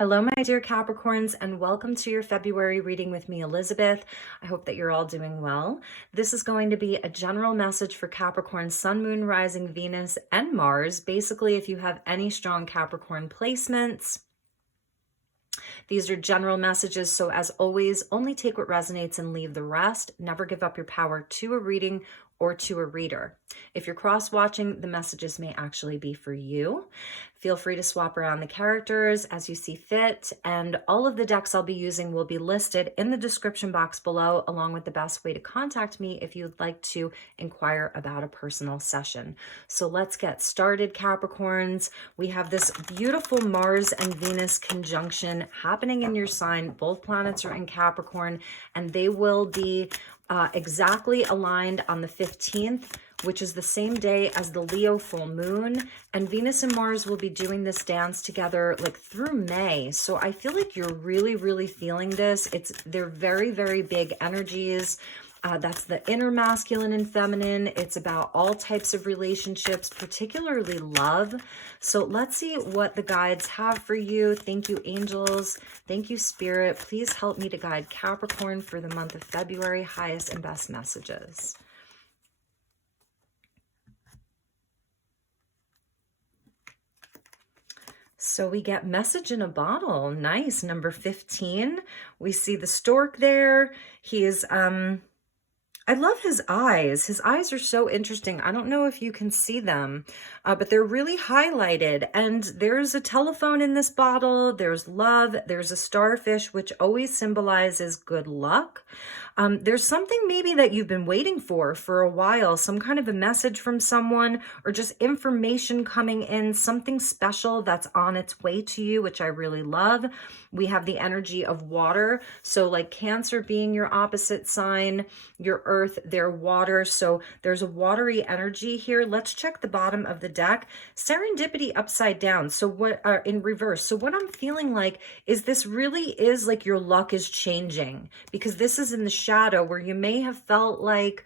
Hello, my dear Capricorns, and welcome to your February reading with me, Elizabeth. I hope that you're all doing well. This is going to be a general message for Capricorn, Sun, Moon, Rising, Venus, and Mars. Basically, if you have any strong Capricorn placements, these are general messages. So as always, only take what resonates and leave the rest. Never give up your power to a reading or to a reader. If you're cross-watching, the messages may actually be for you. Feel free to swap around the characters as you see fit, and all of the decks I'll be using will be listed in the description box below, along with the best way to contact me if you'd like to inquire about a personal session. So let's get started, Capricorns. We have this beautiful Mars and Venus conjunction happening in your sign. Both planets are in Capricorn, and they will be exactly aligned on the 15th, which is the same day as the Leo full moon. And Venus and Mars will be doing this dance together like through May. So I feel like you're really feeling this. They're very big energies. That's the inner masculine and feminine. It's about all types of relationships, particularly love. So let's see what the guides have for you. Thank you, angels. Thank you, spirit. Please help me to guide Capricorn for the month of February. Highest and best messages. So we get message in a bottle. Nice. Number 15. We see the stork there. He is, I love his eyes. His eyes are so interesting. I don't know if you can see them, but they're really highlighted. And there's a telephone in this bottle. There's love. There's a starfish, which always symbolizes good luck. There's something maybe that you've been waiting for a while, some kind of a message from someone or just information coming in, something special that's on its way to you, which I really love. We have the energy of water. So like Cancer being your opposite sign, your earth, their water. So there's a watery energy here. Let's check the bottom of the deck. Serendipity upside down. So what in reverse. So what I'm feeling like is this really is like your luck is changing, because this is in the shadow where you may have felt like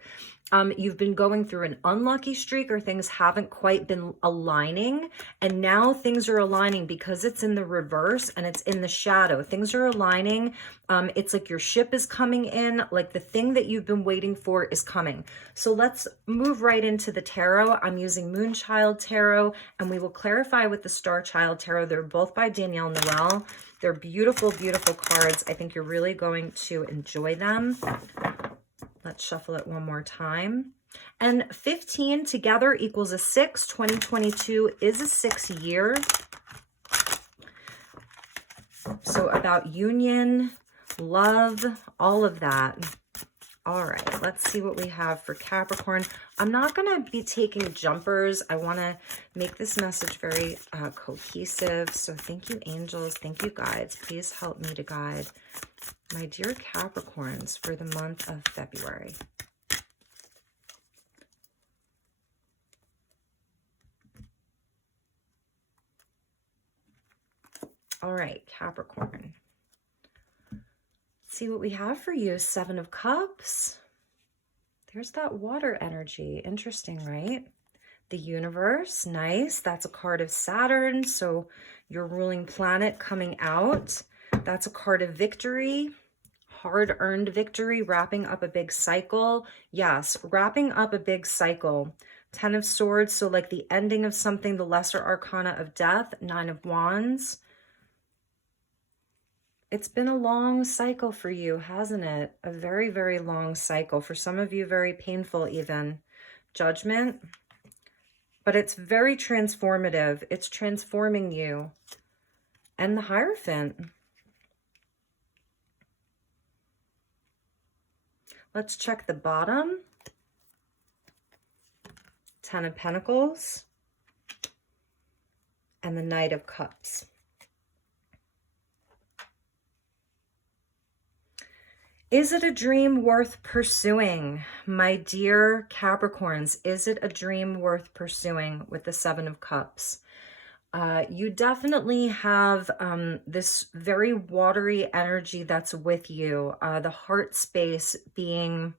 you've been going through an unlucky streak or things haven't quite been aligning, and now things are aligning because it's in the reverse and it's in the shadow. Things are aligning. It's like your ship is coming in, like the thing that you've been waiting for is coming. So let's move right into the tarot. I'm using Moonchild Tarot, and we will clarify with the StarChild Tarot. They're both by Danielle Noel. They're beautiful cards. I think you're really going to enjoy them. Let's shuffle it one more time. And 15 together equals a 6. 2022 is a 6 year. So about union, love, all of that. All right, let's see what we have for Capricorn. I'm not going to be taking jumpers. I want to make this message very cohesive. So thank you, angels. Thank you, guides. Please help me to guide my dear Capricorns for the month of February. All right, Capricorn. Let's see what we have for you. 7 of Cups. There's that water energy. Interesting, right? The universe. Nice. That's a card of Saturn. So your ruling planet coming out. That's a card of victory. Hard-earned victory, wrapping up a big cycle. Yes, wrapping up a big cycle. 10 of Swords, so like the ending of something, the lesser arcana of death. 9 of Wands. It's been a long cycle for you, hasn't it? A very long cycle. For some of you, very painful even. Judgment. But it's very transformative. It's transforming you. And the Hierophant. Let's check the bottom. 10 of Pentacles. And the Knight of Cups. Is it a dream worth pursuing? My dear Capricorns, is it a dream worth pursuing with the 7 of Cups? You definitely have this very watery energy that's with you. The heart space being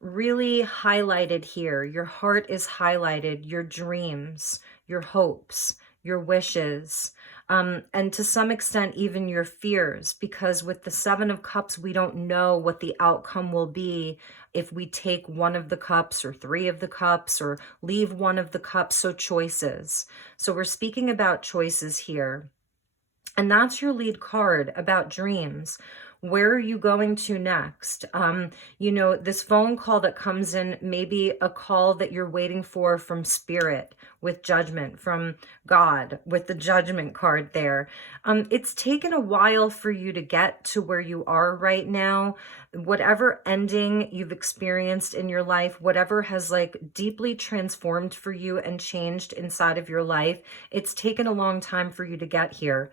really highlighted here. Your heart is highlighted, your dreams, your hopes, your wishes, and to some extent, even your fears, because with the Seven of Cups, we don't know what the outcome will be if we take one of the cups or three of the cups or leave one of the cups. So choices. So we're speaking about choices here. And that's your lead card about dreams. Where are you going to next? You know, this phone call that comes in, maybe a call that you're waiting for from spirit with judgment, from God with the judgment card there. It's taken a while for you to get to where you are right now. Whatever ending you've experienced in your life, whatever has like deeply transformed for you and changed inside of your life, it's taken a long time for you to get here.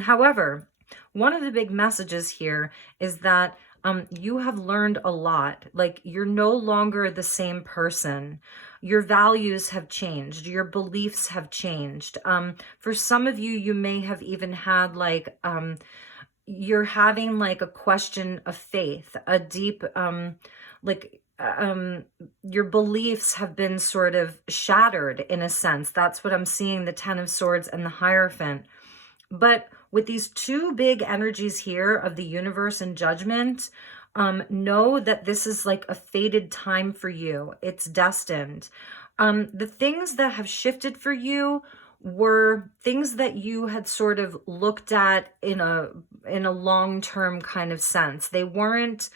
However, one of the big messages here is that you have learned a lot. Like, you're no longer the same person. Your values have changed. Your beliefs have changed. For some of you, you may have even had like, you're having like a question of faith, a deep, your beliefs have been sort of shattered in a sense. That's what I'm seeing, the Ten of Swords and the Hierophant. But with these two big energies here of the universe and judgment, know that this is like a fated time for you. It's destined. The things that have shifted for you were things that you had sort of looked at in a long-term kind of sense. They weren't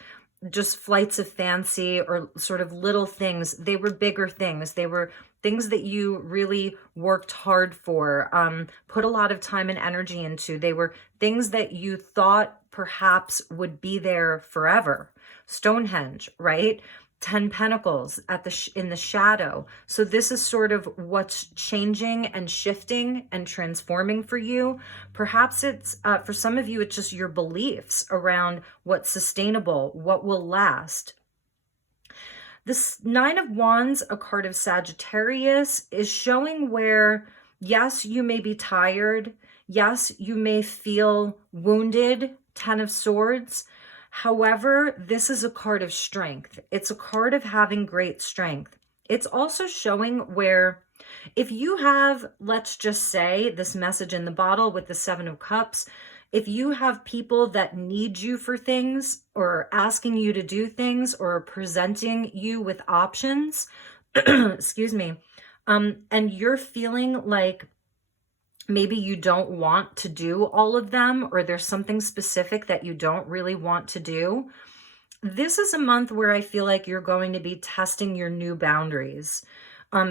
just flights of fancy or sort of little things. They were bigger things. They were things that you really worked hard for, put a lot of time and energy into. They were things that you thought perhaps would be there forever. Stonehenge, right? 10 Pentacles at in the shadow. So this is sort of what's changing and shifting and transforming for you. Perhaps it's, for some of you, it's just your beliefs around what's sustainable, what will last. This Nine of Wands, a card of Sagittarius, is showing where, yes, you may be tired. Yes, you may feel wounded. Ten of Swords. However, this is a card of strength. It's a card of having great strength. It's also showing where if you have, let's just say, this message in the bottle with the Seven of Cups, if you have people that need you for things or asking you to do things or presenting you with options, excuse me, and you're feeling like maybe you don't want to do all of them, or there's something specific that you don't really want to do, this is a month where I feel like you're going to be testing your new boundaries.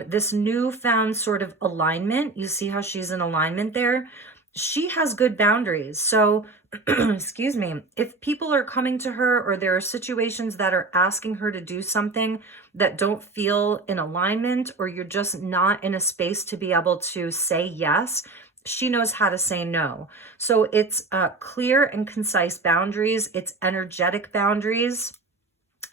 This newfound sort of alignment, you see how she's in alignment there? She has good boundaries. So, excuse me, if people are coming to her or there are situations that are asking her to do something that don't feel in alignment, or you're just not in a space to be able to say yes, she knows how to say no. So it's clear and concise boundaries. It's energetic boundaries.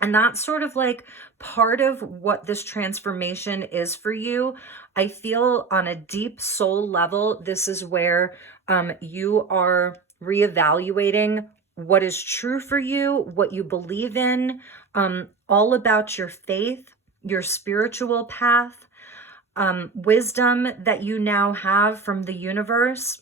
And that's sort of like part of what this transformation is for you. I feel on a deep soul level, this is where you are reevaluating what is true for you, what you believe in, all about your faith, your spiritual path, wisdom that you now have from the universe.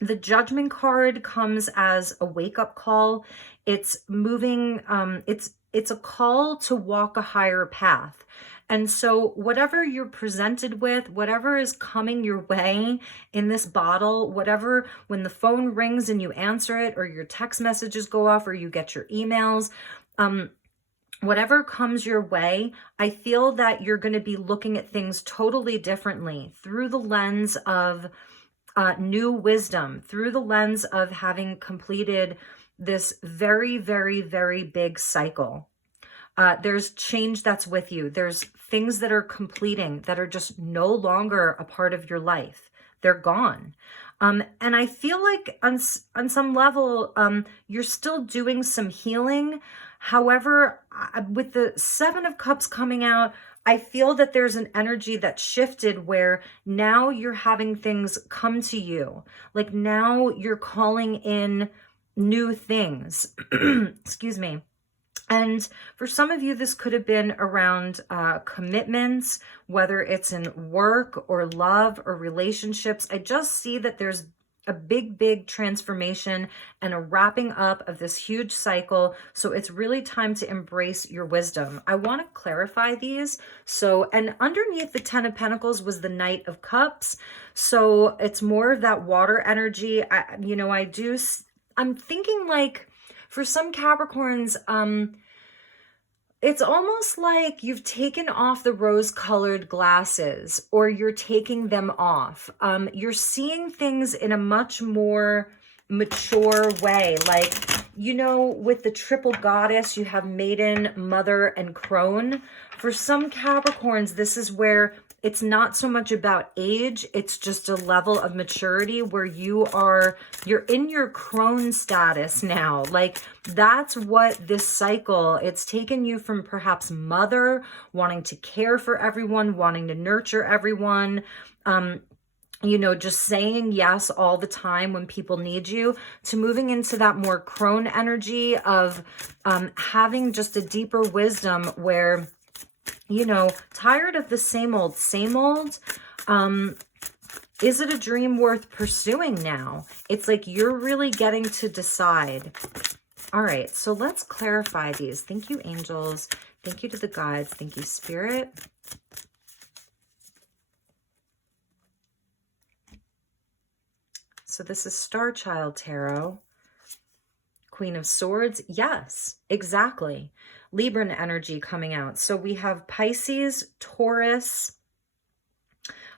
The Judgment card comes as a wake-up call. It's moving, it's a call to walk a higher path. And so whatever you're presented with, whatever is coming your way in this bottle, whatever, when the phone rings and you answer it, or your text messages go off, or you get your emails, whatever comes your way, I feel that you're going to be looking at things totally differently through the lens of new wisdom, through the lens of having completed this very, very, very big cycle. There's change that's with you. There's things that are completing that are just no longer a part of your life. They're gone. And I feel like on some level, you're still doing some healing. However, with the Seven of Cups coming out, I feel that there's an energy that shifted where now you're having things come to you. Like now you're calling in new things. Excuse me. And for some of you, this could have been around commitments, whether it's in work or love or relationships. I just see that there's a big, big transformation and a wrapping up of this huge cycle. So it's really time to embrace your wisdom. I want to clarify these. So, and underneath the 10 of Pentacles was the Knight of Cups. So it's more of that water energy. I'm thinking like for some Capricorns, it's almost like you've taken off the rose-colored glasses, or you're taking them off. You're seeing things in a much more mature way. Like, with the triple goddess, you have maiden, mother, and crone. For some Capricorns, this is where it's not so much about age, it's just a level of maturity where you're in your crone status now. Like, that's what this cycle, it's taken you from perhaps mother, wanting to care for everyone, wanting to nurture everyone, just saying yes all the time when people need you, to moving into that more crone energy of having just a deeper wisdom where, tired of the same old, is it a dream worth pursuing now? It's like you're really getting to decide. All right, so let's clarify these. Thank you, angels. Thank you to the guides. Thank you, Spirit. So this is StarChild Tarot. Queen of Swords. Yes, exactly. Libran energy coming out. So we have Pisces, Taurus,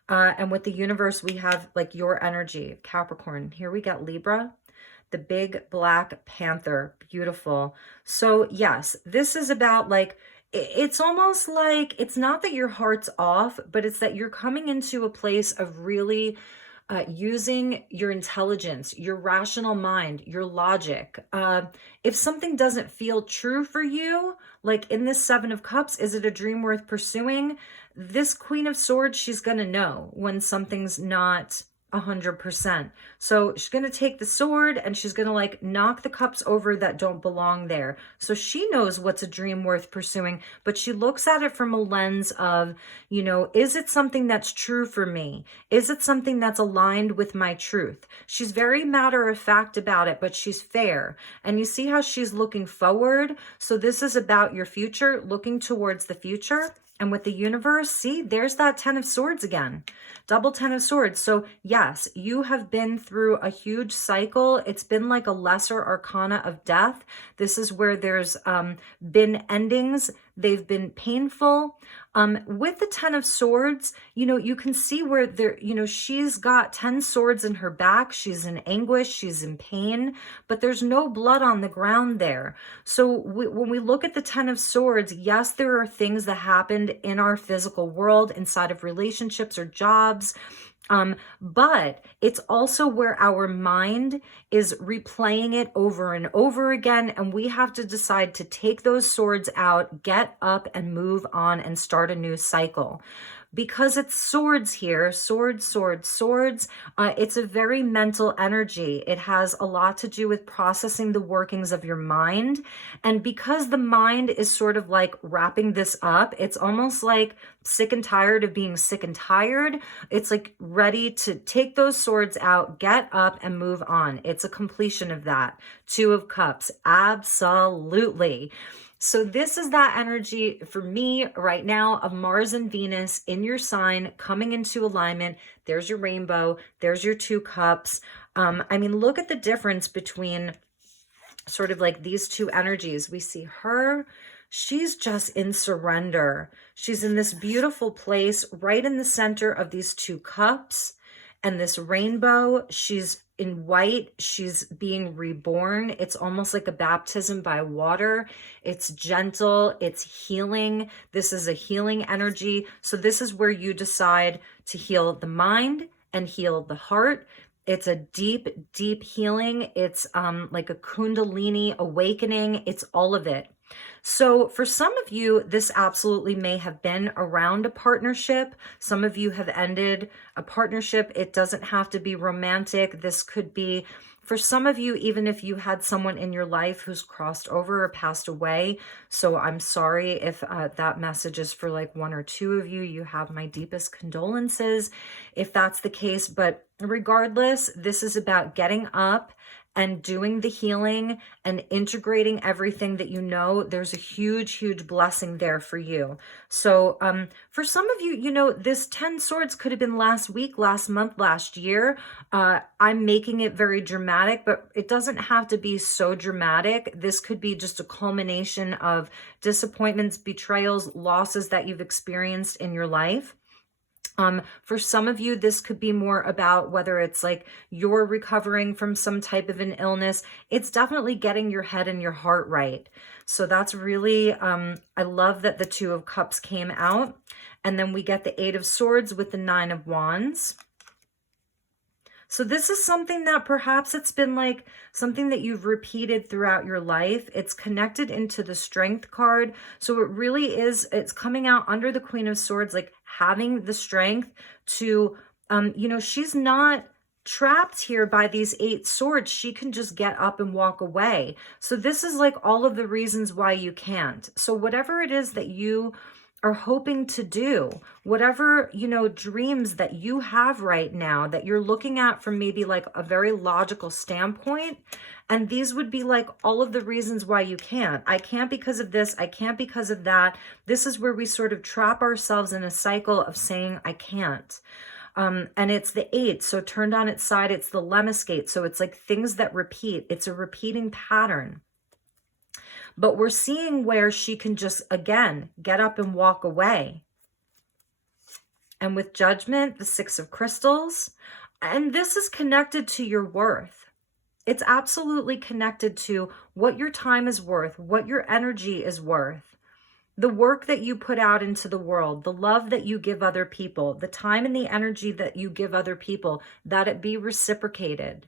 and with the universe, we have like your energy, Capricorn. Here we got Libra, the big black panther. Beautiful. So yes, this is about like, it's almost like, it's not that your heart's off, but it's that you're coming into a place of really using your intelligence, your rational mind, your logic. If something doesn't feel true for you, like in this Seven of Cups, is it a dream worth pursuing? This Queen of Swords, she's going to know when something's not 100%. So she's going to take the sword and she's going to like knock the cups over that don't belong there. So she knows what's a dream worth pursuing, but she looks at it from a lens of, is it something that's true for me? Is it something that's aligned with my truth? She's very matter of fact about it, but she's fair. And you see how she's looking forward. So this is about your future, looking towards the future. And with the universe, see, there's that 10 of Swords again, double 10 of Swords. So yes, you have been through a huge cycle. It's been like a lesser arcana of death. This is where there's been endings. They've been painful. With the 10 of Swords, you can see where there, she's got 10 swords in her back. She's in anguish. She's in pain, but there's no blood on the ground there. So when we look at the 10 of Swords, yes, there are things that happened in our physical world inside of relationships or jobs. But it's also where our mind is replaying it over and over again. And we have to decide to take those swords out, get up and move on and start a new cycle. Because it's swords here, swords, it's a very mental energy. It has a lot to do with processing the workings of your mind. And because the mind is sort of like wrapping this up, it's almost like sick and tired of being sick and tired. It's like ready to take those swords out, get up and move on. It's a completion of that. Two of Cups, absolutely. So this is that energy for me right now of Mars and Venus in your sign coming into alignment. There's your rainbow. There's your two cups. Look at the difference between sort of like these two energies. We see her. She's just in surrender. She's in this beautiful place right in the center of these two cups and this rainbow. She's in white. She's being reborn. It's almost like a baptism by water. It's gentle. It's healing. This is a healing energy. So this is where you decide to heal the mind and heal the heart. It's a deep, deep healing. It's like a Kundalini awakening. It's all of it. So for some of you, this absolutely may have been around a partnership. Some of you have ended a partnership. It doesn't have to be romantic. This could be, for some of you, even if you had someone in your life who's crossed over or passed away. So I'm sorry if that message is for like one or two of you. You have my deepest condolences if that's the case. But regardless, this is about getting up and doing the healing and integrating everything that you know. There's a huge, huge blessing there for you. So for some of you, you know, this 10 swords could have been last week, last month, last year. I'm making it very dramatic, but it doesn't have to be so dramatic. This could be just a culmination of disappointments, betrayals, losses that you've experienced in your life. For some of you, this could be more about whether it's like you're recovering from some type of an illness. It's definitely getting your head and your heart right. So that's really, I love that the Two of Cups came out. And then we get the Eight of Swords with the Nine of Wands. So this is something that perhaps it's been like something that you've repeated throughout your life. It's connected into the Strength card. So it really is, it's coming out under the Queen of Swords, like having the strength to, you know, she's not trapped here by these 8 swords. She can just get up and walk away. So this is like all of the reasons why you can't. So whatever it is that you are hoping to do, whatever, you know, dreams that you have right now that you're looking at from maybe like a very logical standpoint. And these would be like all of the reasons why you can't. I can't because of this. I can't because of that. This is where we sort of trap ourselves in a cycle of saying, I can't. And it's the 8. So turned on its side, it's the lemniscate. So it's like things that repeat. It's a repeating pattern. But we're seeing where she can just, again, get up and walk away. And with Judgment, the 6 of Crystals. And this is connected to your worth. It's absolutely connected to what your time is worth, what your energy is worth, the work that you put out into the world, the love that you give other people, the time and the energy that you give other people, that it be reciprocated.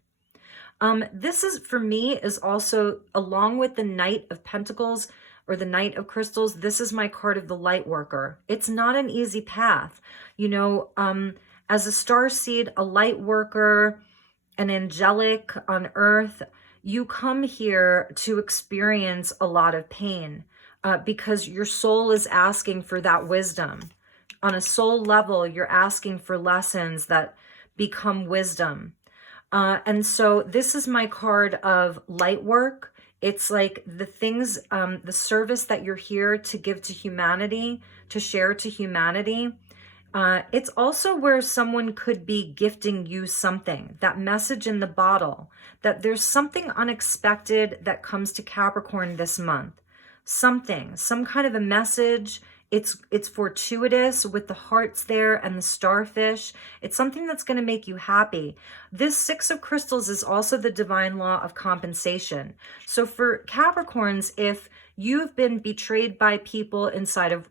This is, for me, is also, along with the Knight of Pentacles or the Knight of Crystals, this is my card of the light worker. It's not an easy path. You know, as a star seed, a light worker, an angelic on earth, you come here to experience a lot of pain because your soul is asking for that wisdom. On a soul level, you're asking for lessons that become wisdom. And so this is my card of light work. It's like the things, the service that you're here to give to humanity, to share to humanity. It's also where someone could be gifting you something, that message in the bottle, that there's something unexpected that comes to Capricorn this month. Something, some kind of a message. It's fortuitous with the hearts there and the starfish. It's something that's going to make you happy. This 6 of Crystals is also the divine law of compensation. So for Capricorns, if you've been betrayed by people inside of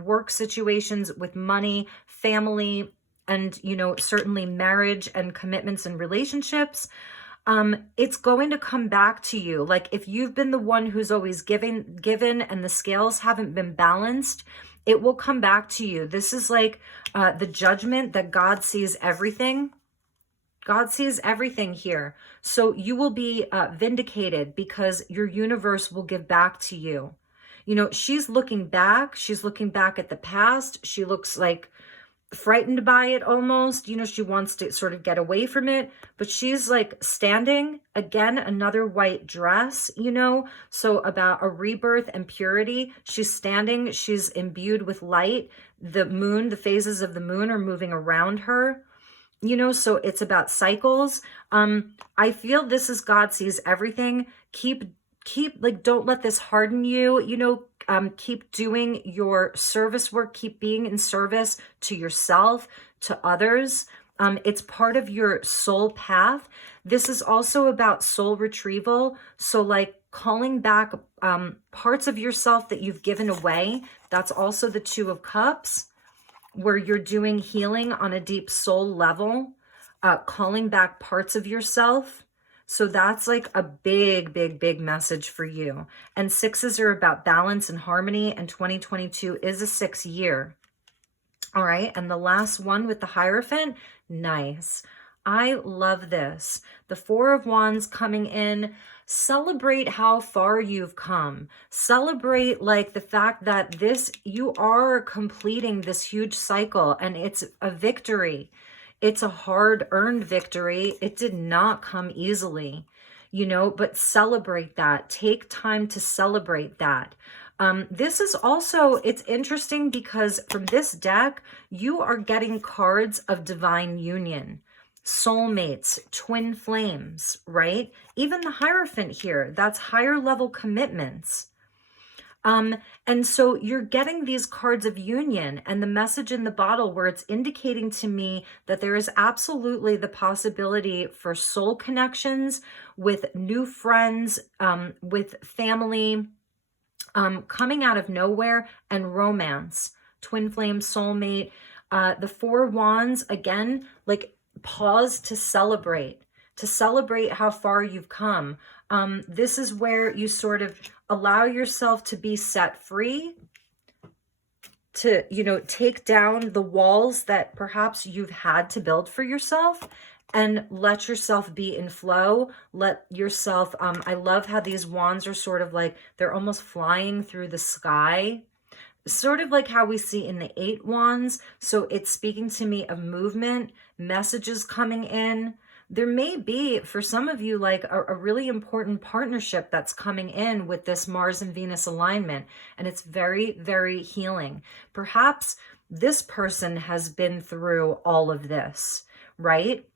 work situations with money, family, and, you know, certainly marriage and commitments and relationships, it's going to come back to you. Like if you've been the one who's always given and the scales haven't been balanced, it will come back to you. This is like the judgment that God sees everything. God sees everything here. So you will be vindicated because your universe will give back to you. You know, she's looking back. She's looking back at the past. She looks like frightened by it almost. You know, she wants to sort of get away from it, but she's like standing, again, another white dress, you know, so about a rebirth and purity. She's standing, she's imbued with light. The moon, the phases of the moon are moving around her, you know, so it's about cycles. I feel this is God sees everything. Keep like, don't let this harden you, you know. Keep doing your service work, keep being in service to yourself, to others. It's part of your soul path. This is also about soul retrieval. So like calling back parts of yourself that you've given away. That's also the 2 of Cups, where you're doing healing on a deep soul level, calling back parts of yourself So that's like a big, big, big message for you. And sixes are about balance and harmony, and 2022 is a 6 year. All right, and the last one with the Hierophant, nice. I love this. The Four of Wands coming in. Celebrate how far you've come. Celebrate like the fact that you are completing this huge cycle, and it's a victory. It's a hard-earned victory. It did not come easily, but celebrate that. Take time to celebrate that. This is also, it's interesting because from this deck, you are getting cards of divine union, soulmates, twin flames, right? Even the Hierophant here, that's higher level commitments. And so you're getting these cards of union, and the message in the bottle where it's indicating to me that there is absolutely the possibility for soul connections with new friends, with family, coming out of nowhere, and romance, twin flame, soulmate. The Four Wands, again, like pause to celebrate how far you've come. This is where you sort of allow yourself to be set free, to, take down the walls that perhaps you've had to build for yourself, and let yourself be in flow. Let yourself, I love how these wands are sort of like, they're almost flying through the sky, sort of like how we see in the 8 wands. So it's speaking to me of movement, messages coming in. There may be, for some of you, like a really important partnership that's coming in with this Mars and Venus alignment, and it's very, very healing. Perhaps this person has been through all of this, right?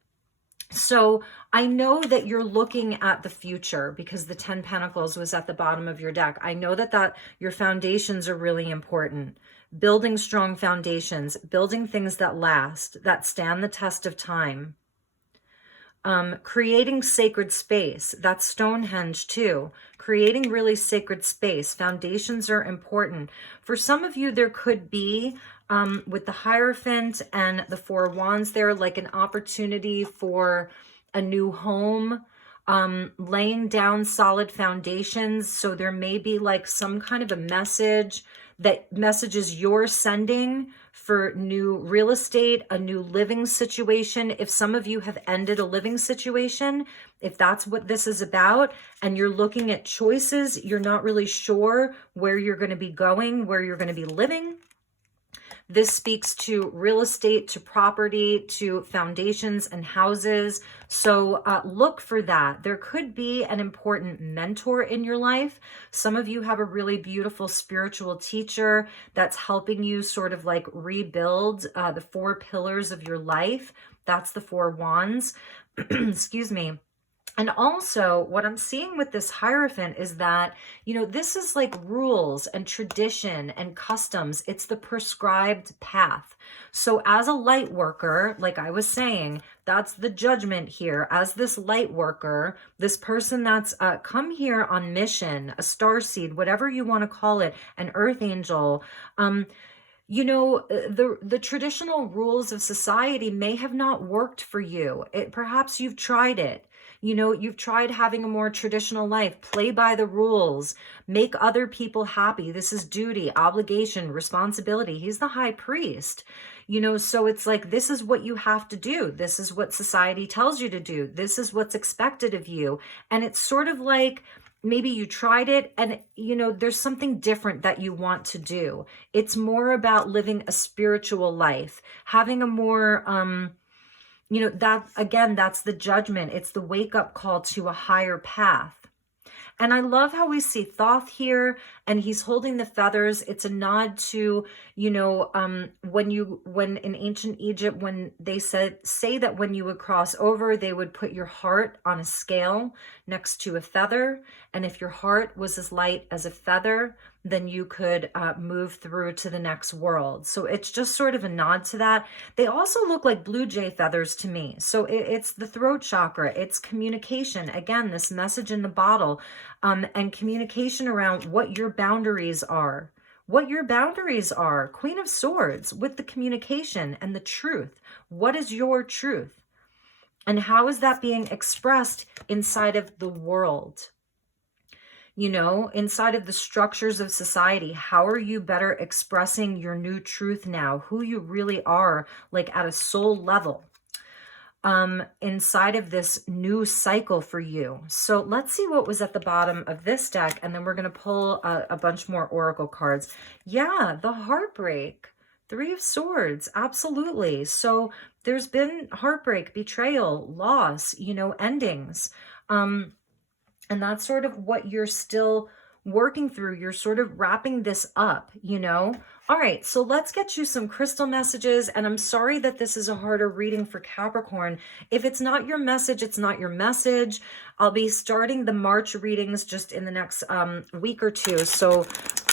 So I know that you're looking at the future because the 10 Pentacles was at the bottom of your deck. I know that your foundations are really important. Building strong foundations, building things that last, that stand the test of time. Creating sacred space, that's Stonehenge too. Creating really sacred space. Foundations are important. For some of you, there could be, with the Hierophant and the Four Wands there, like an opportunity for a new home, laying down solid foundations. So there may be like some kind of a message that messages you're sending for new real estate, a new living situation. If some of you have ended a living situation, if that's what this is about, and you're looking at choices, you're not really sure where you're going to be going, where you're going to be living. This speaks to real estate, to property, to foundations and houses. So look for that. There could be an important mentor in your life. Some of you have a really beautiful spiritual teacher that's helping you sort of like rebuild the 4 pillars of your life. That's the Four Wands. Excuse me. And also what I'm seeing with this Hierophant is that, this is like rules and tradition and customs. It's the prescribed path. So as a light worker, like I was saying, that's the judgment here. As this light worker, this person that's come here on mission, a starseed, whatever you want to call it, an earth angel, the traditional rules of society may have not worked for you. Perhaps you've tried it. You've tried having a more traditional life, play by the rules, make other people happy. This is duty, obligation, responsibility. He's the high priest, so it's like, this is what you have to do. This is what society tells you to do. This is what's expected of you. And it's sort of like, maybe you tried it and, there's something different that you want to do. It's more about living a spiritual life, having a more, that's the judgment. It's the wake up call to a higher path. And I love how we see Thoth here, and he's holding the feathers. It's a nod to, when in ancient Egypt, when they say that when you would cross over, they would put your heart on a scale next to a feather. And if your heart was as light as a feather, then you could move through to the next world. So it's just sort of a nod to that. They also look like blue jay feathers to me. So it's the throat chakra. It's communication. Again, this message in the bottle, and communication around what your boundaries are. What your boundaries are. Queen of Swords with the communication and the truth. What is your truth? And how is that being expressed inside of the world? You know, inside of the structures of society, how are you better expressing your new truth now, who you really are, like at a soul level, inside of this new cycle for you? So let's see what was at the bottom of this deck, and then we're going to pull a bunch more oracle cards. Yeah, the heartbreak. Three of Swords, absolutely. So there's been heartbreak, betrayal, loss, you know, endings. And that's sort of what you're still working through. You're sort of wrapping this up, you know? All right, so let's get you some crystal messages. And I'm sorry that this is a harder reading for Capricorn. If it's not your message, it's not your message. I'll be starting the March readings just in the next week or two. So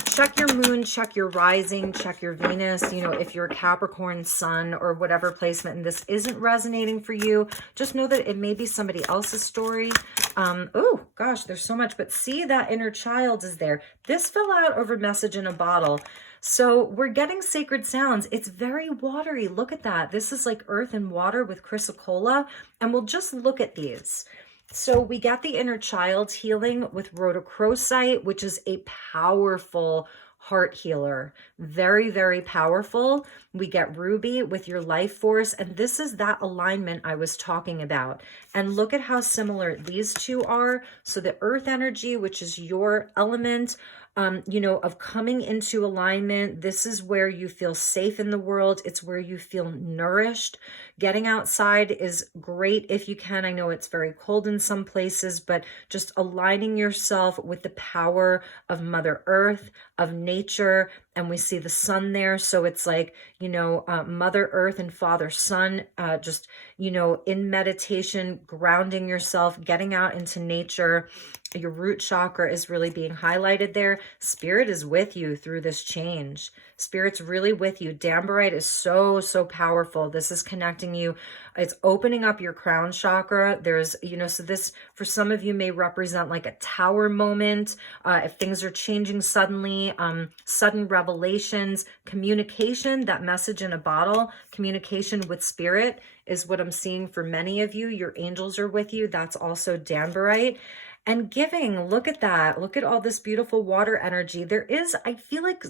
check your moon, check your rising, check your Venus. You know, if you're a Capricorn sun or whatever placement and this isn't resonating for you, just know that it may be somebody else's story. Oh gosh, there's so much, but see, that inner child is there. This fell out over message in a bottle. So we're getting sacred sounds. It's very watery. Look at that. This is like earth and water with chrysocolla. And we'll just look at these. So we got the inner child healing with rhodochrosite, which is a powerful heart healer. Very, very powerful. We get ruby with your life force. And this is that alignment I was talking about. And look at how similar these two are. So the earth energy, which is your element, you know, of coming into alignment. This is where you feel safe in the world. It's where you feel nourished. Getting outside is great if you can. I know it's very cold in some places, but just aligning yourself with the power of Mother Earth, of nature. And we see the sun there. So it's like, you know, Mother Earth and Father Sun, just, you know, in meditation, grounding yourself, getting out into nature. Your root chakra is really being highlighted there. Spirit is with you through this change. Spirit's really with you. Baron-Reid is so, so powerful. This is connecting you. It's opening up your crown chakra. There's, you know, so this for some of you may represent like a tower moment. If things are changing suddenly, sudden revelations, communication, that message in a bottle, communication with spirit is what I'm seeing for many of you. Your angels are with you. That's also Baron-Reid. And giving, look at that. Look at all this beautiful water energy. There is, I feel like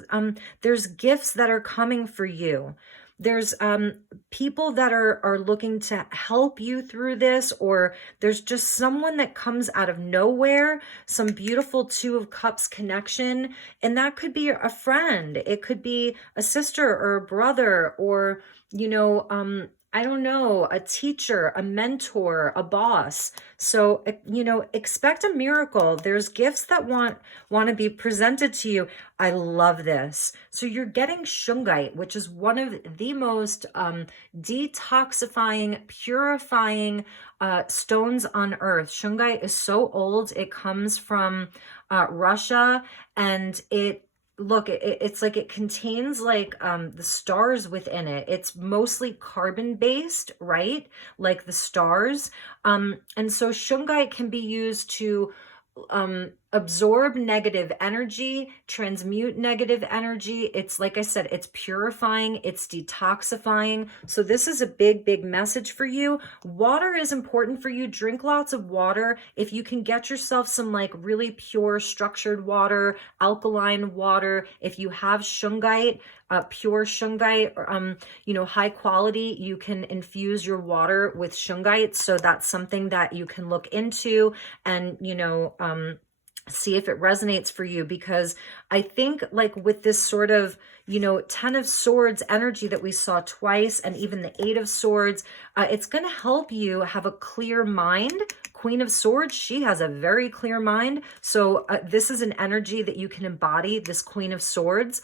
there's gifts that are coming for you. There's people that are looking to help you through this, or there's just someone that comes out of nowhere, some beautiful Two of Cups connection. And that could be a friend. It could be a sister or a brother, or, you know, I don't know, a teacher, a mentor, a boss. So, you know, expect a miracle. There's gifts that want to be presented to you. I love this. So you're getting shungite, which is one of the most detoxifying, purifying stones on earth. Shungite is so old. It comes from Russia, and it's like it contains like the stars within it. It's mostly carbon based, right? Like the stars. And so shungite can be used to absorb negative energy, transmute negative energy. It's like I said, it's purifying, it's detoxifying. So this is a big, big message for you. Water is important for you. Drink lots of water. If you can get yourself some like really pure structured water, alkaline water, if you have shungite, pure shungite, you know, high quality, you can infuse your water with shungite. So that's something that you can look into and, you know, see if it resonates for you, because I think like with this sort of, you know, 10 of Swords energy that we saw twice, and even the 8 of Swords, it's going to help you have a clear mind. Queen of Swords, she has a very clear mind. So this is an energy that you can embody, this Queen of Swords.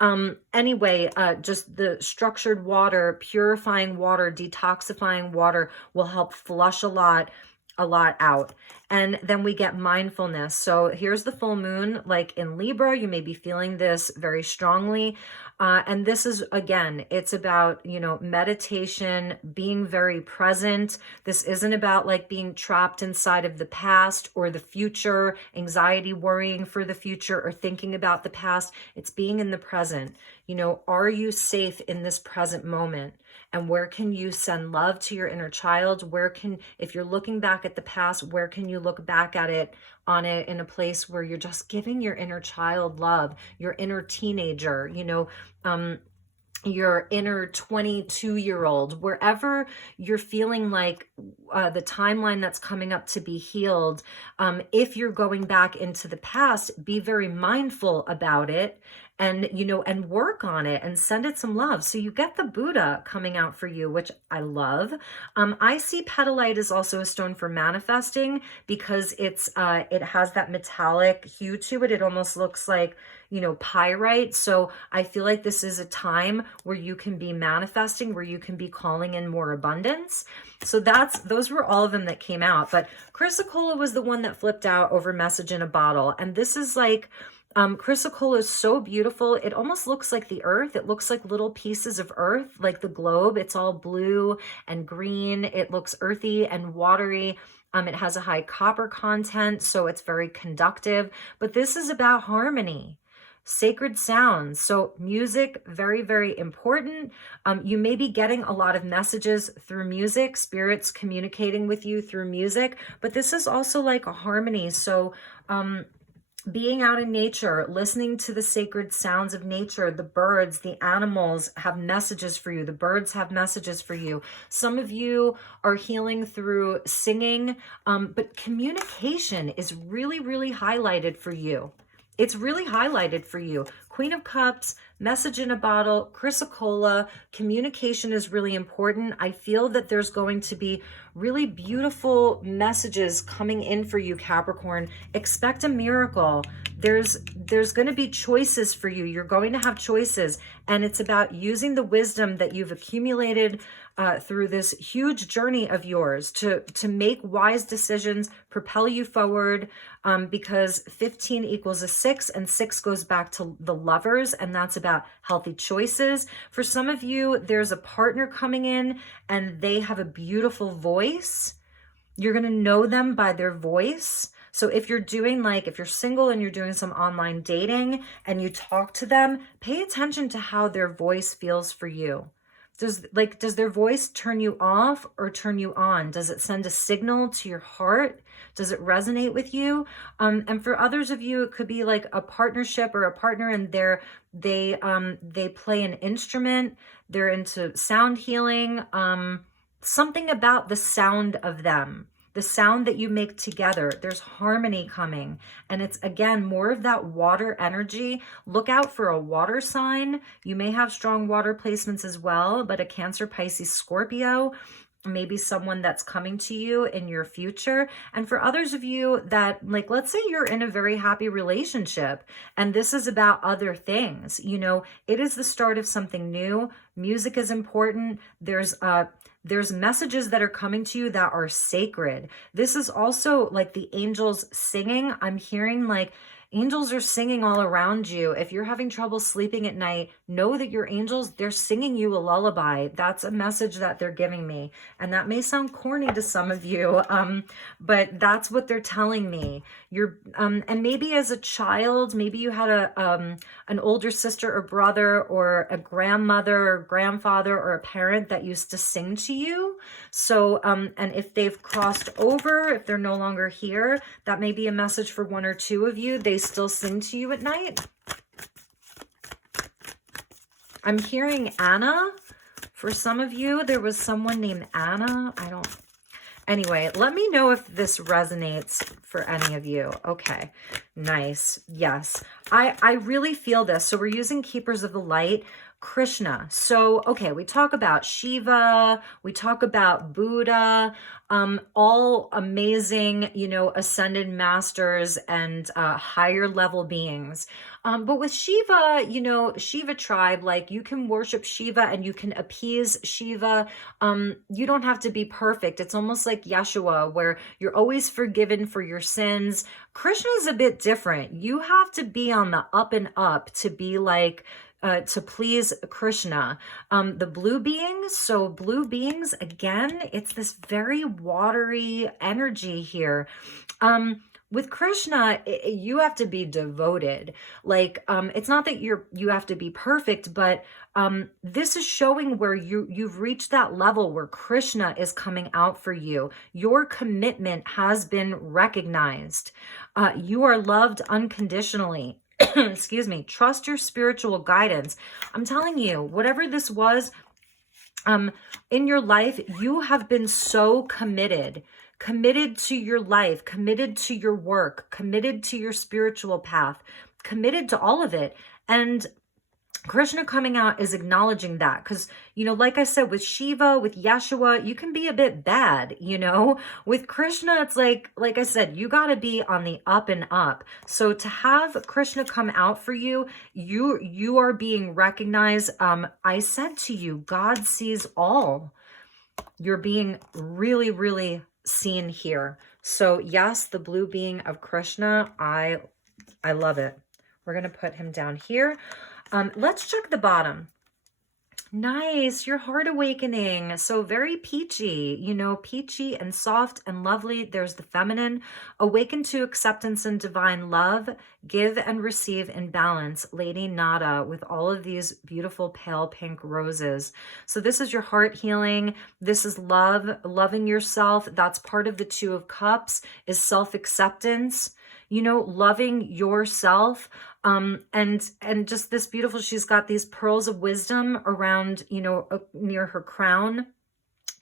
Anyway, just the structured water, purifying water, detoxifying water will help flush a lot out. And then we get mindfulness. So here's the full moon, like in Libra, you may be feeling this very strongly. And this is, again, it's about, you know, meditation, being very present. This isn't about like being trapped inside of the past or the future, anxiety, worrying for the future, or thinking about the past. It's being in the present. You know, are you safe in this present moment? and where can you send love to your inner child? If you're looking back at the past, where can you look back at it in a place where you're just giving your inner child love, your inner teenager, your inner 22-year-old, wherever you're feeling like the timeline that's coming up to be healed. If you're going back into the past, be very mindful about it, and and work on it and send it some love. So you get the Buddha coming out for you, which I love. I see petalite is also a stone for manifesting, because it has that metallic hue to it. It almost looks like pyrite. So I feel like this is a time where you can be manifesting, where you can be calling in more abundance. So those were all of them that came out. But Chrysocolla was the one that flipped out over message in a bottle. And this is like, Chrysocolla is so beautiful. It almost looks like the earth. It looks like little pieces of earth, like the globe. It's all blue and green. It looks earthy and watery. It has a high copper content, so it's very conductive. But this is about harmony, sacred sounds. So music, very, very important. You may be getting a lot of messages through music, spirits communicating with you through music, but this is also like a harmony. So being out in nature, listening to the sacred sounds of nature, the birds, the animals have messages for you. The birds have messages for you. Some of you are healing through singing, but communication is really, really highlighted for you. It's really highlighted for you. Queen of Cups, message in a bottle, Chrysocolla, communication is really important. I feel that there's going to be really beautiful messages coming in for you, Capricorn. Expect a miracle. There's going to be choices for you. You're going to have choices, and it's about using the wisdom that you've accumulated through this huge journey of yours to make wise decisions, propel you forward, because 15 equals a 6, and 6 goes back to the lovers, and that's about healthy choices. For some of you, there's a partner coming in and they have a beautiful voice. You're going to know them by their voice. So if you're if you're single and you're doing some online dating and you talk to them, pay attention to how their voice feels for you. Does their voice turn you off or turn you on? Does it send a signal to your heart? Does it resonate with you? And for others of you, it could be like a partnership or a partner, and they play an instrument. They're into sound healing. Something about the sound of them, the sound that you make together. There's harmony coming. And it's, again, more of that water energy. Look out for a water sign. You may have strong water placements as well, but a Cancer, Pisces, Scorpio, maybe someone that's coming to you in your future. And for others of you that, let's say you're in a very happy relationship and this is about other things, it is the start of something new. Music is important. There's messages that are coming to you that are sacred. This is also like the angels singing. I'm hearing angels are singing all around you. If you're having trouble sleeping at night, know that your angels, they're singing you a lullaby. That's a message that they're giving me. And that may sound corny to some of you, but that's what they're telling me. And maybe as a child, maybe you had an older sister or brother or a grandmother or grandfather or a parent that used to sing to you. So, and if they've crossed over, if they're no longer here, that may be a message for one or two of you. They still sing to you at night. I'm hearing Anna. For some of you, there was someone named Anna. Anyway, let me know if this resonates for any of you. Okay, nice. Yes, I really feel this. So we're using Keepers of the Light. Krishna. So, okay, we talk about Shiva, we talk about Buddha, all amazing, ascended masters and higher level beings. But with Shiva, Shiva tribe, you can worship Shiva and you can appease Shiva. You don't have to be perfect. It's almost like Yeshua, where you're always forgiven for your sins. Krishna is a bit different. You have to be on the up and up to be to please Krishna. The blue beings, so blue beings, again, it's this very watery energy here. with Krishna, you have to be devoted. Like, it's not that you have to be perfect, but this is showing where you've reached that level where Krishna is coming out for you. Your commitment has been recognized. You are loved unconditionally. Excuse me. Trust your spiritual guidance. I'm telling you, whatever this was, in your life, you have been so committed to your life, committed to your work, committed to your spiritual path, committed to all of it. And Krishna coming out is acknowledging that, because, you know, like I said, with Shiva, with Yeshua, you can be a bit bad, you know. With Krishna, it's like I said, you got to be on the up and up. So to have Krishna come out for you, you are being recognized. I said to you, God sees all. You're being really, really seen here. So yes, the blue being of Krishna, I love it. We're going to put him down here. Let's check the bottom. Nice, your heart awakening. So very peachy, you know, peachy and soft and lovely. There's the feminine. Awaken to acceptance and divine love. Give and receive in balance. Lady Nada, with all of these beautiful pale pink roses. So this is your heart healing. This is love, loving yourself. That's part of the Two of Cups, is self-acceptance, you know, loving yourself. And just this beautiful, she's got these pearls of wisdom around, you know, near her crown.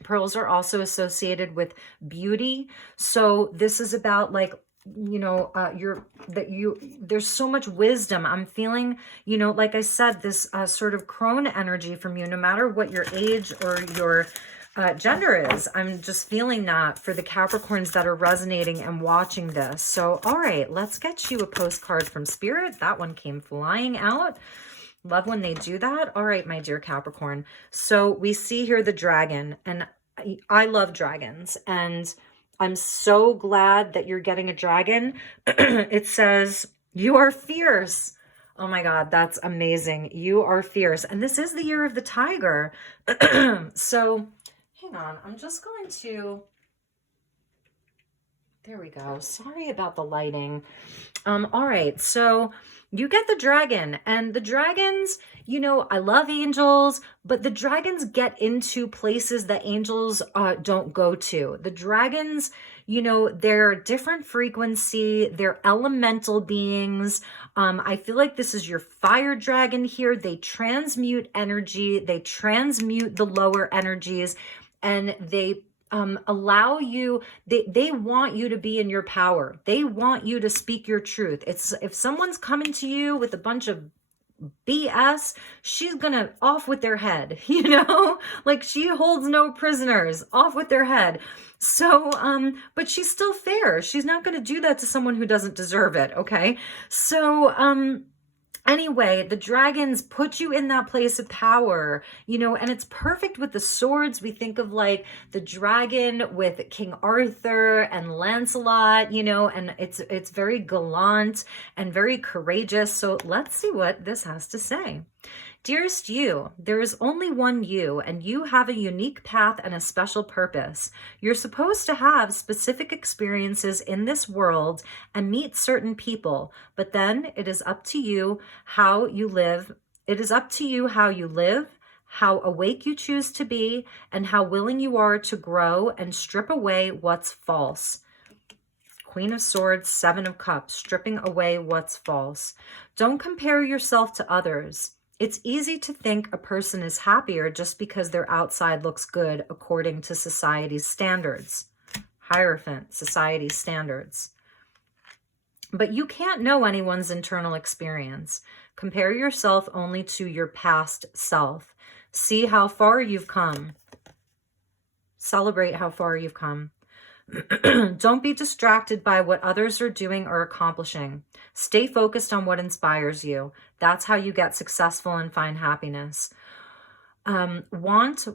Pearls are also associated with beauty. So this is about, like, you know, there's so much wisdom. I'm feeling, you know, like I said, this sort of crone energy from you, no matter what your age or your gender is. I'm just feeling that for the Capricorns that are resonating and watching this. So, all right, let's get you a postcard from Spirit. That one came flying out. Love when they do that. All right, my dear Capricorn. So we see here the dragon, and I love dragons, and I'm so glad that you're getting a dragon. It says, you are fierce. Oh my God, that's amazing. You are fierce. And this is the year of the tiger. So hang on, I'm just going to, there we go. Sorry about the lighting. All right, so you get the dragon, and the dragons, you know, I love angels, but the dragons get into places that angels don't go to. The dragons, you know, they're different frequency, they're elemental beings. I feel like this is your fire dragon here. They transmute energy, they transmute the lower energies, and they allow you, they want you to be in your power. They want you to speak your truth. It's, if someone's coming to you with a bunch of BS, she's gonna off with their head, you know, like she holds no prisoners, off with their head. So, but she's still fair. She's not gonna do that to someone who doesn't deserve it. Okay. So, anyway, the dragons put you in that place of power, you know, and it's perfect with the swords. We think of like the dragon with King Arthur and Lancelot, you know, and it's very gallant and very courageous. So let's see what this has to say. Dearest you, there is only one you, and you have a unique path and a special purpose. You're supposed to have specific experiences in this world and meet certain people, but then it is up to you how you live. It is up to you how you live, how awake you choose to be, and how willing you are to grow and strip away what's false. Queen of Swords, Seven of Cups, stripping away what's false. Don't compare yourself to others. It's easy to think a person is happier just because their outside looks good according to society's standards. Hierophant, society's standards. But you can't know anyone's internal experience. Compare yourself only to your past self. See how far you've come. Celebrate how far you've come. Don't be distracted by what others are doing or accomplishing. Stay focused on what inspires you. That's how you get successful and find happiness. Want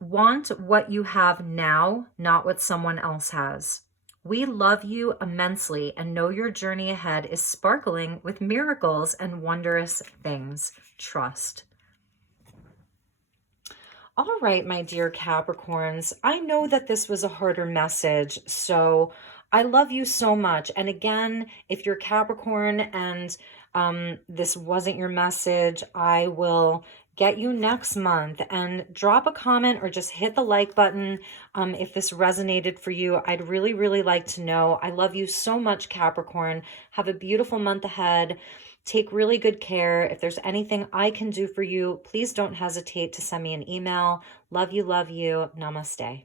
what you have now, not what someone else has. We love you immensely and know your journey ahead is sparkling with miracles and wondrous things. Trust. All right, my dear Capricorns, I know that this was a harder message, so I love you so much. And again, if you're Capricorn and this wasn't your message, I will get you next month, and drop a comment or just hit the like button if this resonated for you. I'd really, really like to know. I love you so much, Capricorn. Have a beautiful month ahead. Take really good care. If there's anything I can do for you, please don't hesitate to send me an email. Love you, love you. Namaste.